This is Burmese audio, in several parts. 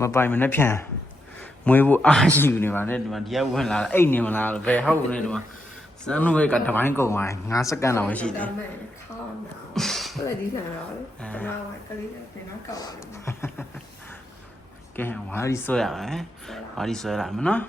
မပိုင်မနဲ့ဖြန်မွေးဖို့အားရှိနေပါနဲ့ဒီမှာဒီကဝင်လာအိတ်နေမလားလို့ဘယ်ဟုတ်လဲဒီမှာစမ်းလို့ကတပိုင်းကုန်သွား9စက္ကန့်လောက်ပဲရှိသေးတယ်ခေါင်းတော့လည်းဒီဆန်တော့လေကျွန်တော်ကကလေးနဲ့ပြန်တော့ကောက်ပါလိမ့်မယ်ကဲဝါရီဆွဲရမယ်ဝါရီဆွဲလိုက်မယ်နော်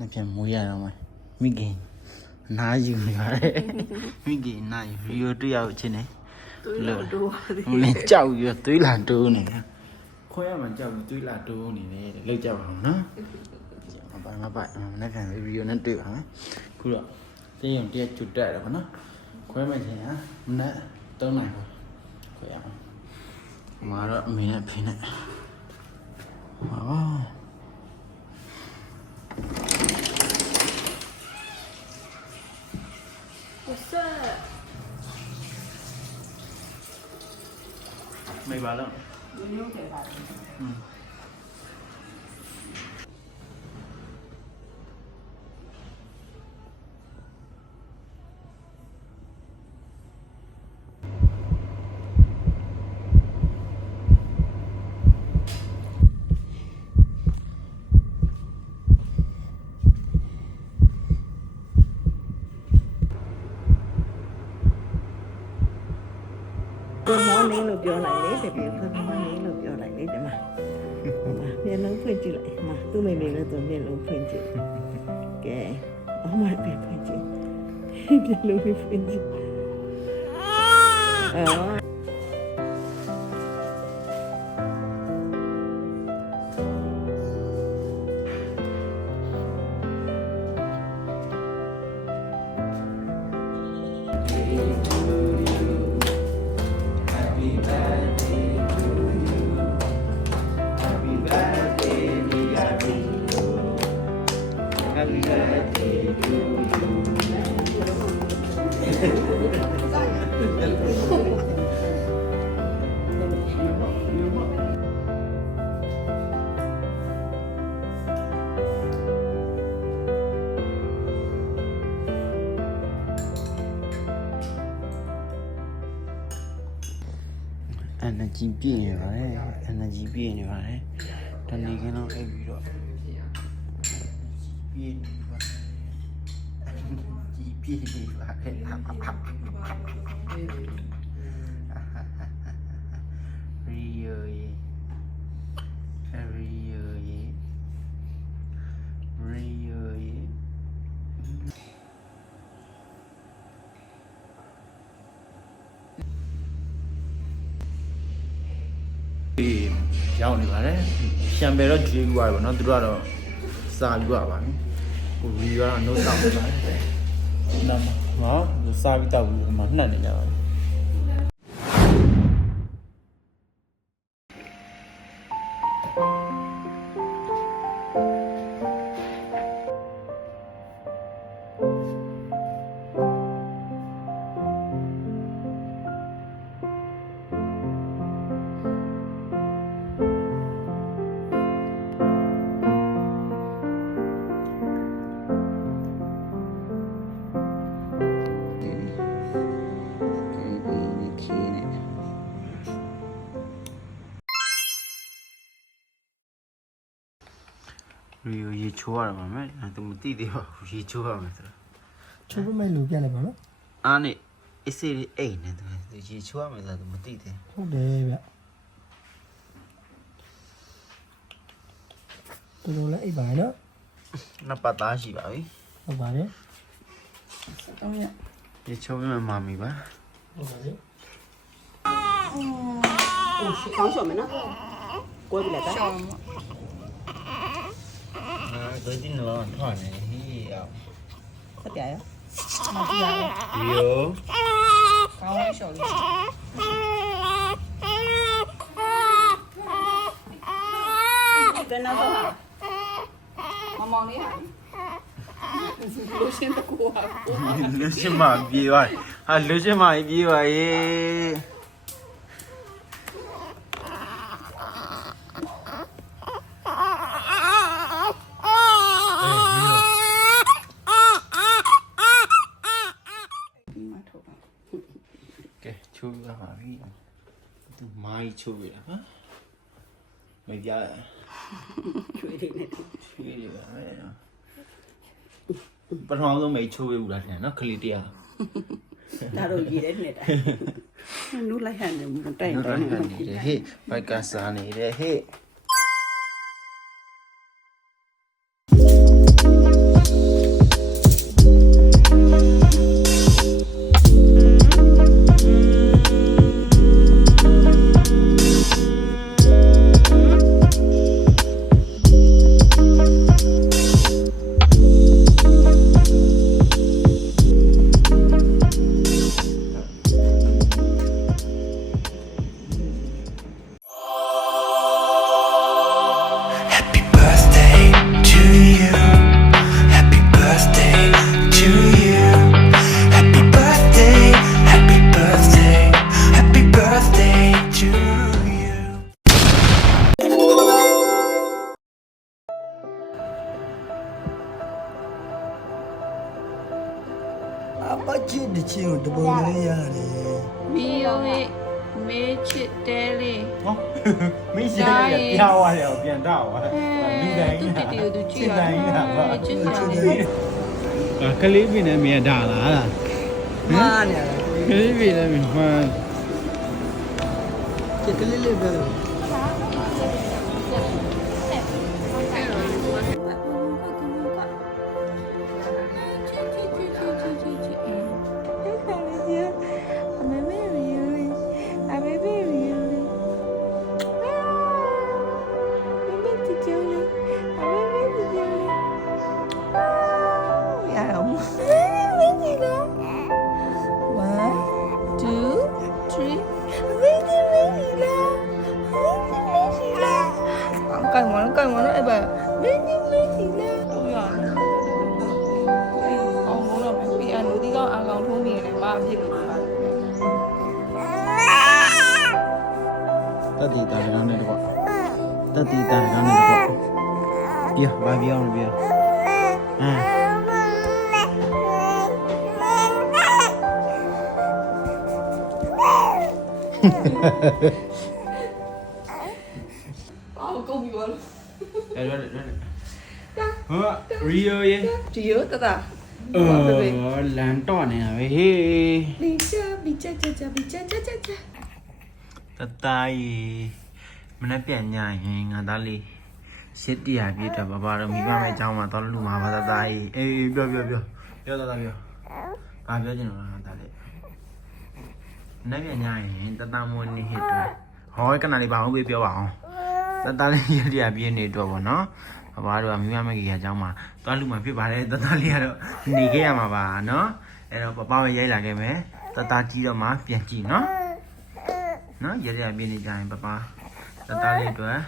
那边没人了吗？没给，哪有呀？没给哪有？有这要钱呢？了，我连教育对烂多呢。ခွဲရမှာကြောက်ပြီးတွေးလာတိုးနေတယ်လောက်ကြပါအောင်နော်မပိုင်နောက်ပြန်ဗီဒီယိုနဲ့တွေ့ပါမယ်ခုတော့တင်းရုံတရက်ကျွတ်တက်တယ်ဗောနော်ခွဲမယ်ချင်းဟာမနေ့3နိုင်ပေါ့ခွဲရအောင်မှာတော့အမေနဲ့ဖေနဲ့ဟာ没完了。有给他。Good morning လို့ပြောလိုက်လေတကယ် Good morning လို့ပြောလိုက်လေဒီမှာမျက်လုံးဖွင့်ကြည့်လိုက်မှာသူ့မိမိလည်းသူမျက်လုံးဖွင့်ကြည့်ကဲအမပဲဖွင့်ကြည့်မျက်လုံးဖွင့်ကြည့်energy ပြည့်နေပါတယ် energy ပြည့်နေပါတယ်တနေ့ကင်းတော့အိပ်ပြီးတော့ပြည့်နေပါတယ်ပြည့်နေပါတယ်ရီယိုရီယိုရီရောက်နေပါတယ်ရှမ်ပယ်တော့ကျွေးပြီးသွားပြီပေါ့နော်သူတို့ကတော့စာယူရပါမယ်ကိုရီကတော့နှုတ်တောက်နေပါတယ်နောက်မှာဟောစာပြီးတောက်ပြီးမှနှက်နေကြပါရီယိုရေချိုးရမှာမယ်သူမသိသေးပါဘူးရေချိုးရမယ်ဆိုတော့ချိုးဖို့မဲ့လူပြလိုက်ပါနော်အားနဲ့အစ်စေးလေးအိတ်နေသူရေချိုးရမယ်ဆိုတော့သူမသိသေးဟုတ်တယ်ဗျတော်တော်လေးအိတ်ပါနော်နှစ်ပတ်သားရှိပါပြီဟုတ်ပါတယ်တော့ရရေချိုးပြီးမှမာမီပါဟုတ်ပါတယ်ခေါင်းရှော်မယ်နော်ကိုယ်ပြလိုက်တာ最近老团呢，嘿呀，快点呀！有，刚刚小的。跟那个，毛毛厉害。လိုရှင်းတကူပါ လူရှင်မပြေးပါဟာလူရှင်မပြေးပါရေကဲချိုးရပါပြီသူမိုင်းချိုးရတာဟာမပြရ ချွေးနေတယ် ချွေးရပါမယ်နော်ပထမဆုံးမိတ်ချိုးရဘူးလားတဲ့နော်ခလီတရား ဒါတော့ရည်တဲ့နေတာနူးလိုက်ဟန်နေမတိုင် နော် တိုင် ဟန်နေတယ်ဟေ့ဘိုက်ကစားနေတယ်ဟေ့ Happy birthday to you. Happy birthday to you. Happy birthday, happy birthday, happy birthday to you. အပချစ်တချင်းကိုတပုံလေးရတယ် ဗီယိုရဲ့မေးချစ်တဲလေး ဟောမိရှိရပြောင်းသွားတယ်ပြန်တော့လူတိုင်း သူတီတီကိုသူကြည့်ရ တိုင်း တာ ပါ ချစ်စရာလေး ကလေးပြင်းနေမြင်ဒါလား မားနေတယ် ကလေးပြင်းနေမြင်မှန် ချစ်ကလေးလေးပဲ Cài món lại bà bên đi thì na đâu rồi ông muốn là phải bị ăn tí con ăn lòng thua mì này ba gì được bà တတိတာရနေတော့တတိတာရနေတော့ပြဘာပြောင်းလဲပြဟမ် Ồ công gì vậy အဲ့တော့ဟောရီယိုရေ chị nhớ ta ta လမ်းတော့နေတာပဲဟေး bị cha bị cha cha cha bị cha cha cha cha တသားကြီးမနေ့ပြန်ညရင်ငါသားလေးရှစ်တရာပြည့်တော့ဘာတော့မိဘမဲ့အကြောင်းမှာတော့လူမှာပါတသားကြီးအေးပြောတသားပြောဘာပြောချင်လို့လားတသားလေးမနေ့ပြန်ညရင်တသားမွေးနေဟစ်တော့ဟောကနလေးဘာဟုတ်ပြောပါအောင်တသားလေးရှစ်တရာပြည့်နေတော့ဗောနော်ဘာတို့ကမိမမဲ့ကြီးအကြောင်းမှာတော့လူမှာဖြစ်ပါတယ်တသားလေးကတော့နေခဲ့ရမှာပါနော်အဲ့တော့ပပပဲရိုက်လာခဲ့မယ်တသားကြီးတော့မှပြန်ကြည့်နော်နော်ရရပြင်းနေကြရင်ပပတသားလေးအတွက်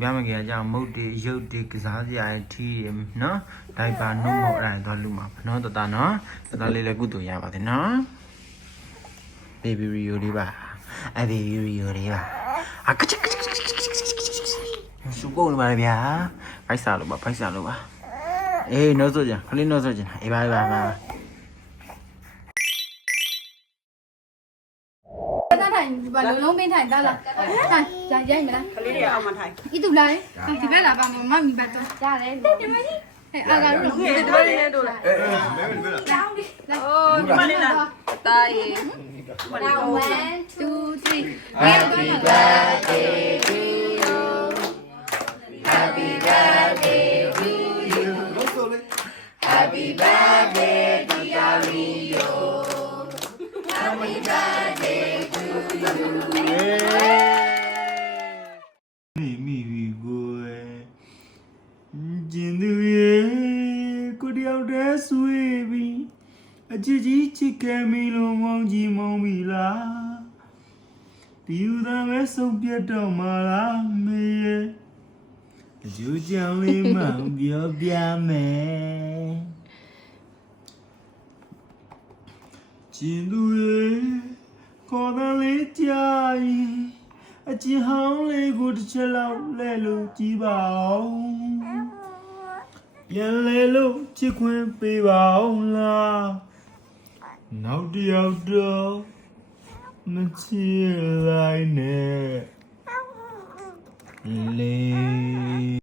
ပြမကြီးအကြောင်းမုတ်တီရုပ်တီကစားစရာထီးရနော်ဒိုင်ပါနှုတ်မော့အဲ့ဒါတော့လူမှာနော်တသားနော်တသားလေးလည်းကုသိုလ်ရပါတယ်နော်ဘေဘီရီယိုလေးပါအဘေဘီရီယိုလေးပါအခချခစူပုံနေပါလေဗျာဖိုက်စားလို့ပါအေးနော်ဆိုကြခလေးနော်ဆိုကြအေးပါဘာလုံးလုံးပင်းထိုင်တာလားထိုင်ကြာရိုက်မလား ခလေးတွေအောင်မထိုင် ဤသူလားဒီဘက်လာပါမမမီဘတ်တော့ကြားတယ်ဒီမကြီးဟဲ့အာကာလို့ ဒီတော့လေးနဲ့တို့လား ကြောင်းလေးလိုက် အိုးဒီမလေးလားတားရေ 1 2 3 Happy birthday to you Happy birthday to you Happy birthday dear Rio Happy birthday to you မိပြီကိုကျင်သူရဲ့ကိုတယောက်တည်းဆွေးပြီးအချစ်ကြီးချစ်ခဲ့မိလို့မောင်းကြီးမောင်းပြီလားဒီဥသာပဲဆုံးပြတ်တော့မှာလားမေရဲ့အကျိုးကြောင့်လေးမှပြောပြမယ် ကျင်သူရဲ့ခေါ်တဲ့လေးကြားရင်အကျဉ်ဟောင်းလေးကိုတစ်ချက်လောက်လဲလို့ကြည့်ပါအောင်ပြန်လဲလို့ချစ်ခွင့်ပေးပါအောင်လားနောက်တစ်ယောက်တော့မချစ်လိုက်နဲ့လေး